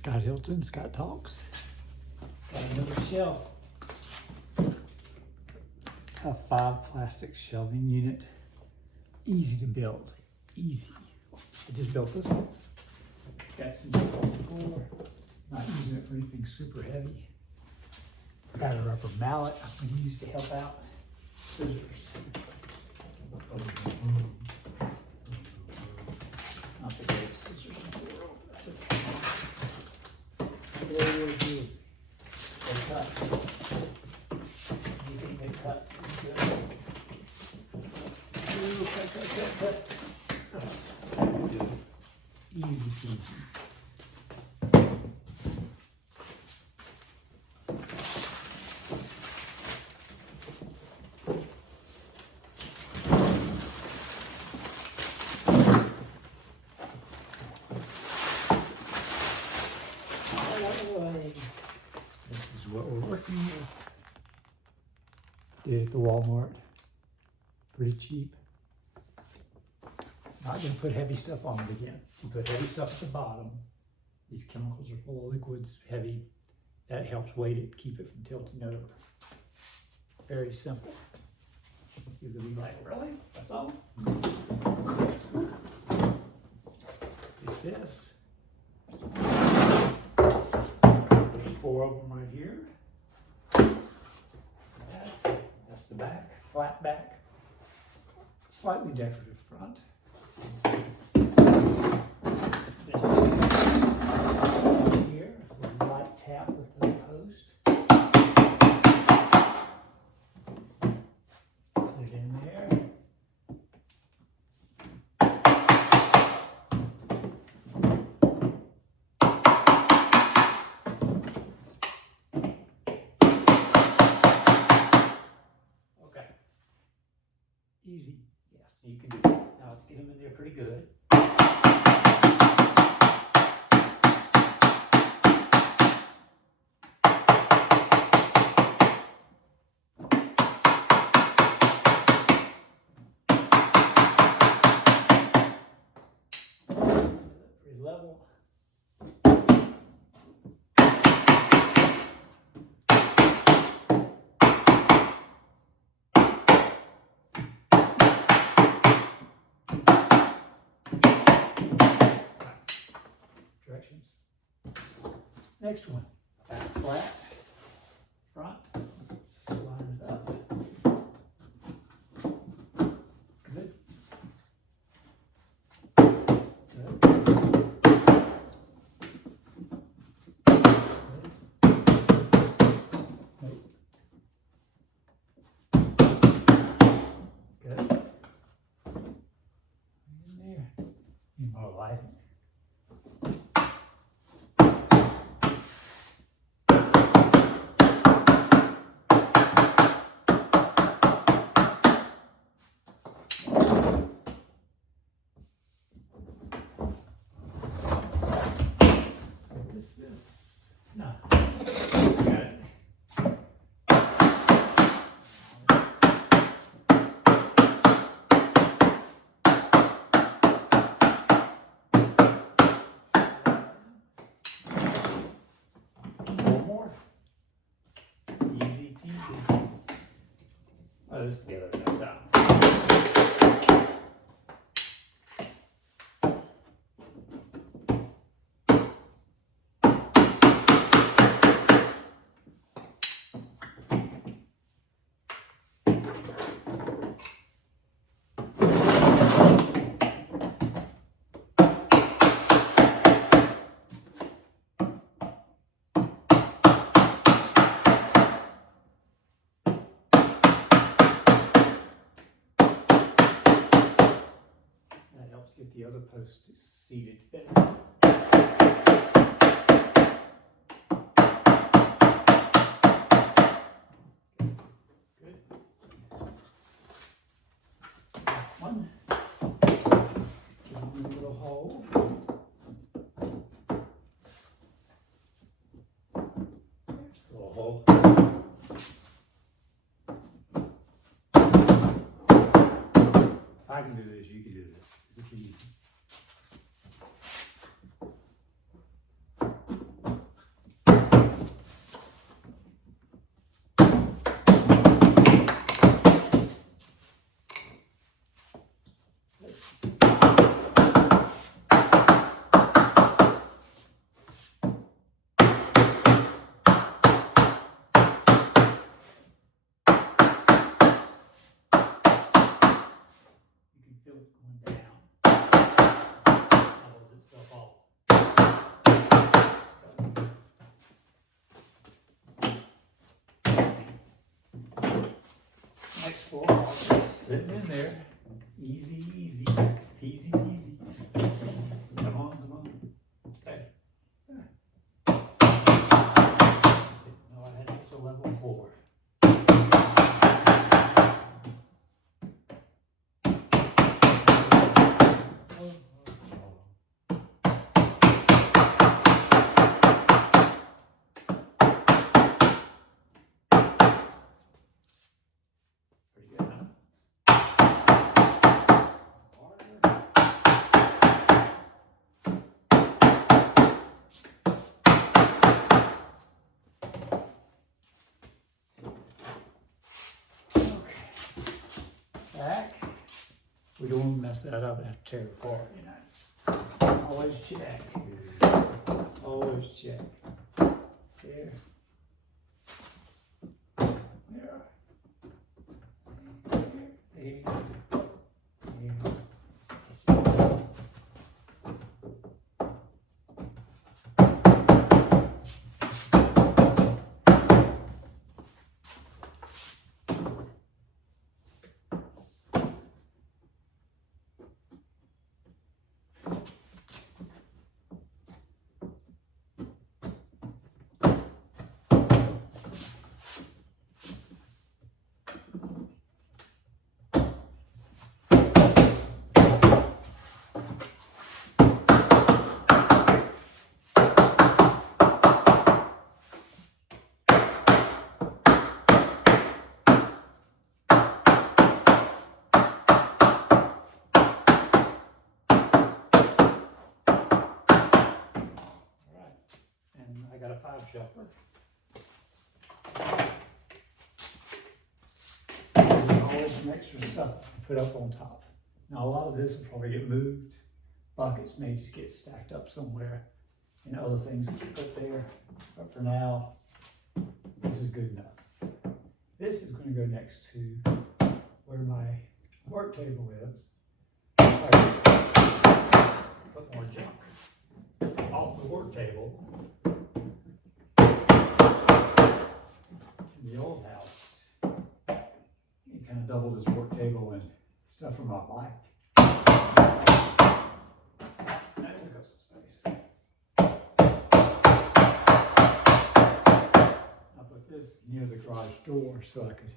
Scott Hylton, Scott Talks. Got another shelf. It's a 5 plastic shelving unit. Easy to build, easy. I just built this one. Got some on the floor. Not using it for anything super heavy. Got a rubber mallet I'm going to use to help out. Scissors. Not the greatest scissors in the world. That's okay. Really good. They cut. You can make cuts. It's good. Ooh, cut. Easy peasy. This is what we're working with. Did it at the Walmart. Pretty cheap. Not going to put heavy stuff on it again. You put heavy stuff at the bottom. These chemicals are full of liquids, heavy. That helps weight it, keep it from tilting over. Very simple. You could be like, really? That's all? Take this. There's 4 of them right here. That's the back, flat back. Slightly decorative front. This one here, a light tap with the post. Put it in there. Okay. Easy. Yes, you can do it. Now let's get them in there pretty good. Pretty level. Directions. Next one, back flat, front, let's line it up. Good. Good. In there. Need more lighting. This. No. Got it. One more. Easy peasy. Oh, this together no time. Helps get the other post seated better. Good. One. Give them a little hole. There's a little hole. If I can do this, you can do this. This is easy. floor all just sitting in there. Easy, easy, easy, easy. Come on, come on. Stay. Didn't know I had such a level floor. Pretty good, huh? Back. We don't want to mess that up and have to tear it apart, you know. Always check. Always check. There. There. There. There. I got a 5-shelfer. There's always some extra stuff to put up on top. Now a lot of this will probably get moved. Buckets may just get stacked up somewhere and other things we can put there. But for now, this is good enough. This is going to go next to where my work table is. Put more junk off the work table. In the old house, he kind of doubled his work table and stuff from my bike. That took up some space. I put this near the garage door so I could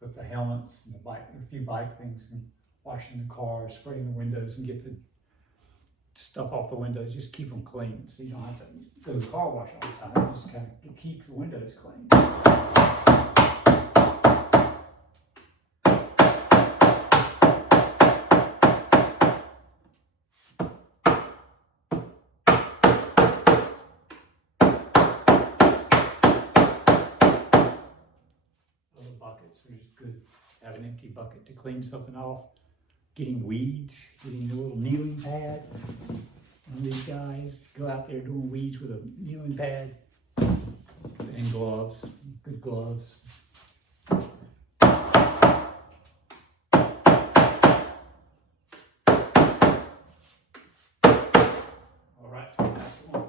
put the helmets and the bike, a few bike things, and washing the car, spraying the windows, and get the stuff off the windows. Just keep them clean, so you don't have to go to the car wash all the time. Just kind of keep the windows clean. Buckets are just good. Have an empty bucket to clean something off. Getting weeds, getting a little kneeling pad. And these guys go out there doing weeds with a kneeling pad and gloves, good gloves. All right, last one.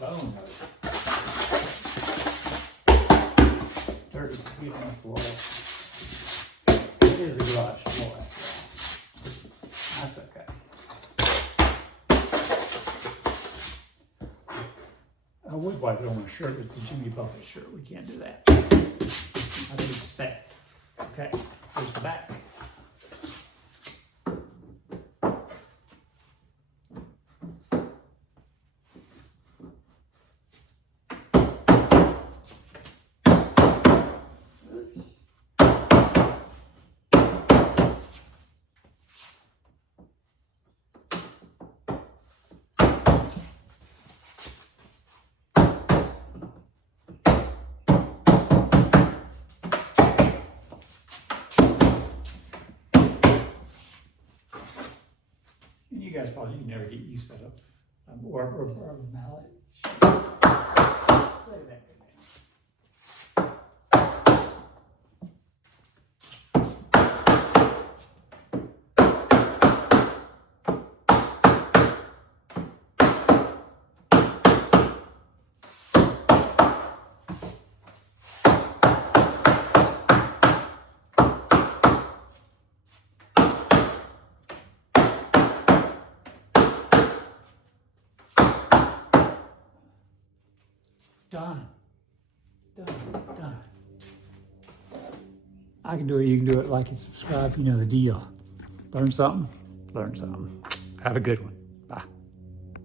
Bone hurt. Dirty feet on the floor. It is a garage floor after all. That's okay. I would wipe it on my shirt, but it's a Jimmy Buffett shirt. We can't do that. I would expect. Okay, here's the back. You guys probably never get used to that or a mallet. Lay that down. Done. Done. Done. I can do it. You can do it. Like and subscribe. You know the deal. Learn something. Learn something. Have a good one.